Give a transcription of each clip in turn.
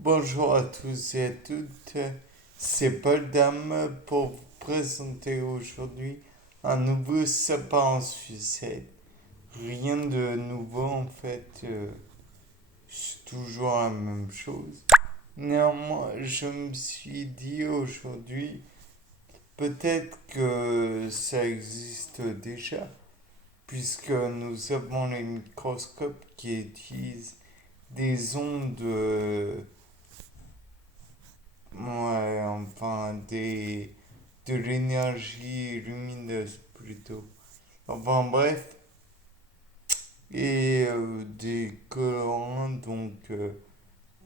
Bonjour à tous et à toutes, c'est Paul Dame pour vous présenter aujourd'hui un nouveau sapin en sucette. Rien de nouveau en fait, c'est toujours la même chose. Néanmoins, je me suis dit aujourd'hui, peut-être que ça existe déjà, puisque nous avons les microscopes qui utilisent des ondes. Ouais, enfin, de l'énergie lumineuse plutôt. Enfin bref, et des colorants, donc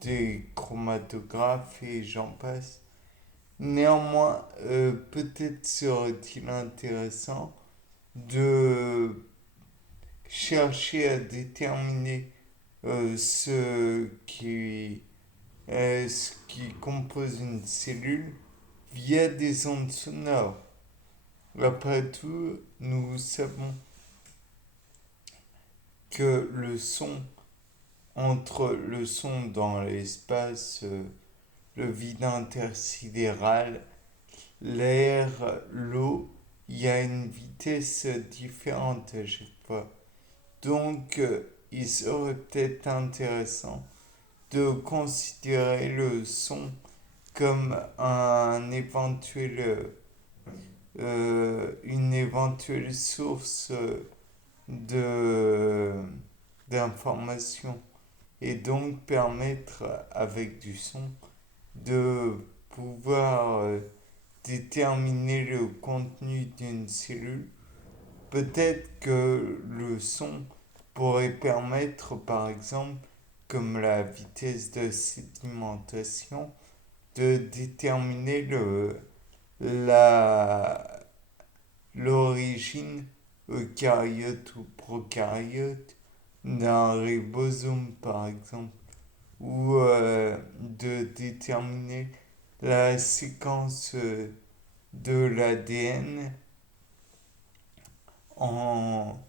des chromatographes et j'en passe. Néanmoins, peut-être serait-il intéressant de chercher à déterminer ce qui compose une cellule via des ondes sonores. Après tout, nous savons que le son, entre le son dans l'espace, le vide intersidéral, l'air, l'eau, il y a une vitesse différente à chaque fois. Donc, il serait peut-être intéressant de considérer le son comme une éventuelle source de d'informations et donc permettre avec du son de pouvoir déterminer le contenu d'une cellule. Peut-être que le son pourrait permettre par exemple comme la vitesse de sédimentation de déterminer la, l'origine eucaryote ou procaryote d'un ribosome par exemple, ou de déterminer la séquence de l'ADN en,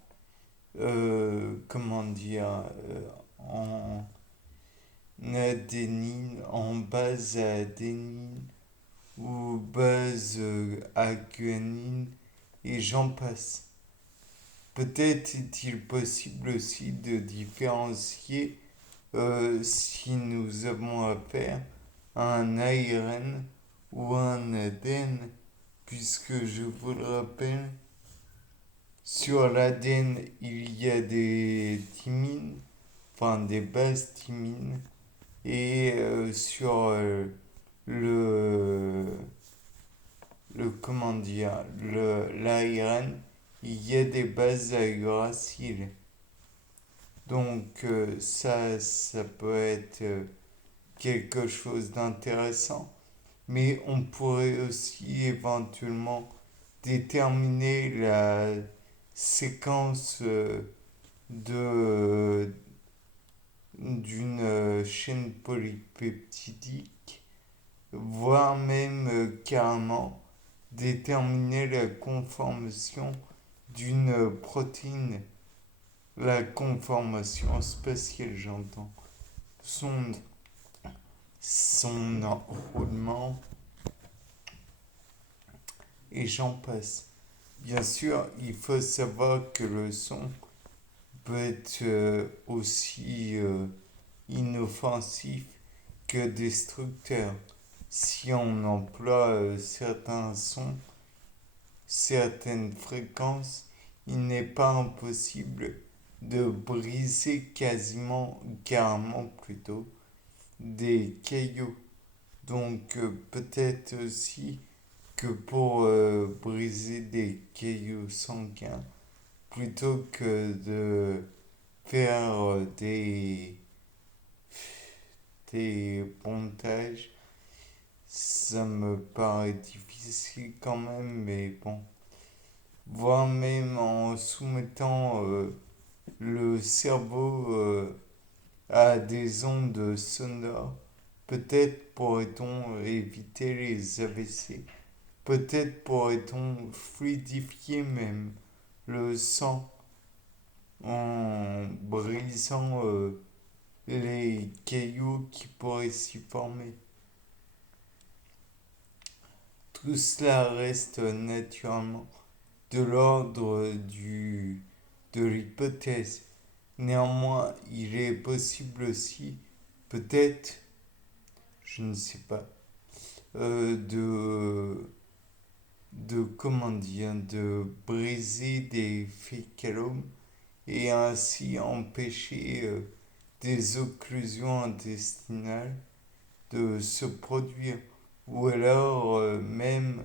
comment dire, en adénine, en base à adénine ou base à guanine et j'en passe. Peut-être est-il possible aussi de différencier si nous avons affaire à un ARN ou un ADN, puisque je vous le rappelle, sur l'ADN il y a des thymines, enfin des bases thymines, et sur le, comment dire, l'ARN, il y a des bases à uracile. Donc ça peut être quelque chose d'intéressant. Mais on pourrait aussi éventuellement déterminer la séquence de d'une chaîne polypeptidique, voire même carrément déterminer la conformation d'une protéine, la conformation spatiale j'entends, son, son enroulement et j'en passe. Bien sûr, il faut savoir que le son peut être aussi inoffensif que destructeur. Si on emploie certains sons, certaines fréquences, il n'est pas impossible de briser quasiment, carrément plutôt, des cailloux. Donc peut-être aussi que pour briser des cailloux sanguins, plutôt que de faire des pontages, ça me paraît difficile quand même, mais bon. Voire même en soumettant le cerveau à des ondes sonores, peut-être pourrait-on éviter les AVC. Peut-être pourrait-on fluidifier même le sang en brisant les cailloux qui pourraient s'y former. Tout cela reste naturellement de l'ordre de l'hypothèse. Néanmoins, il est possible aussi, peut-être, je ne sais pas, comment dire, de briser des fécalomes et ainsi empêcher des occlusions intestinales de se produire. Ou alors même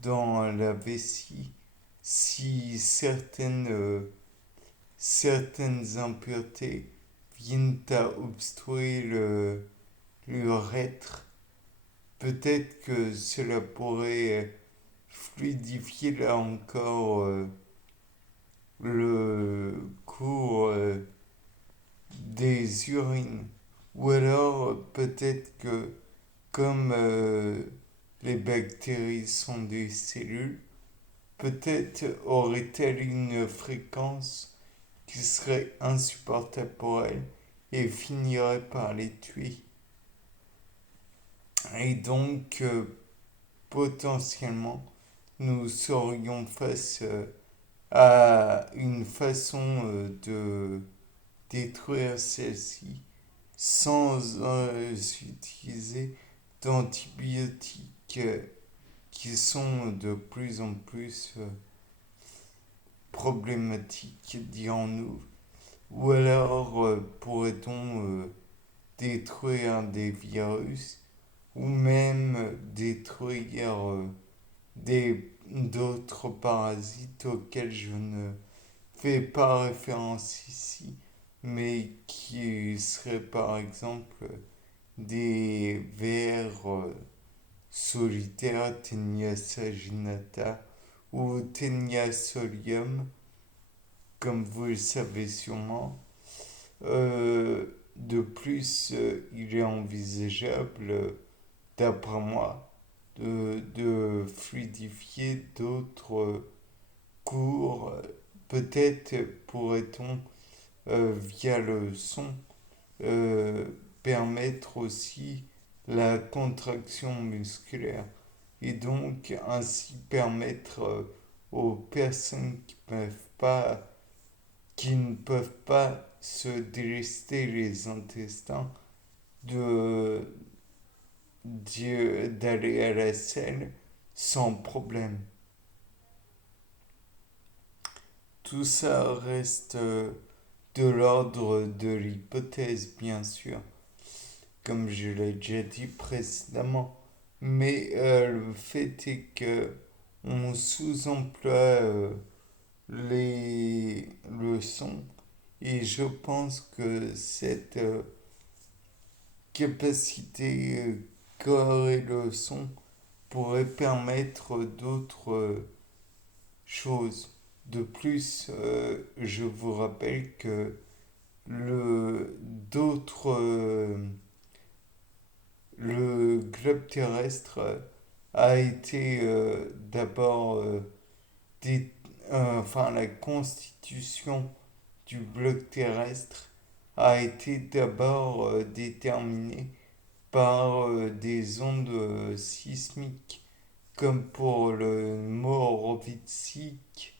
dans la vessie, si certaines impuretés viennent à obstruer l'urètre, peut-être que cela pourrait fluidifier là encore le cours des urines. Ou alors peut-être que comme les bactéries sont des cellules, peut-être aurait-elle une fréquence qui serait insupportable pour elle et finirait par les tuer. Et donc, potentiellement, nous serions face à une façon de détruire celle-ci sans utiliser d'antibiotiques qui sont de plus en plus problématiques, dirons-nous. Ou alors pourrait-on détruire des virus ou même détruire d'autres parasites auxquels je ne fais pas référence ici, mais qui seraient par exemple des vers solitaires, Ténia saginata ou Ténia solium, comme vous le savez sûrement. De plus, il est envisageable, d'après moi, de fluidifier d'autres cours. Peut-être pourrait-on, via le son, euh, permettre aussi la contraction musculaire et donc ainsi permettre aux personnes qui ne peuvent pas se délester les intestins de d'aller à la selle sans problème. Tout ça reste de l'ordre de l'hypothèse, bien sûr, comme je l'ai déjà dit précédemment. Mais le fait est que on sous-emploie les leçons et je pense que cette capacité qu'aurait le son pourrait permettre d'autres choses. De plus, je vous rappelle que le d'autres le globe terrestre a été d'abord enfin la constitution du bloc terrestre a été d'abord déterminée par des ondes sismiques comme pour le Morovitzik,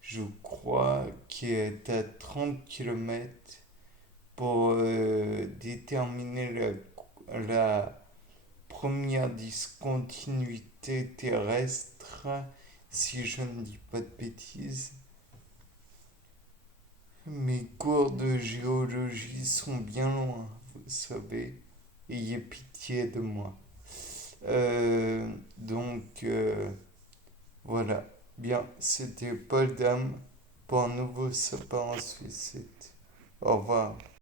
je crois, qui est à 30 km pour déterminer la première discontinuité terrestre, si je ne dis pas de bêtises. Mes cours de géologie sont bien loin, vous savez. Ayez pitié de moi. Voilà. Bien, c'était Paul Dame pour un nouveau sapin en suicide. Au revoir.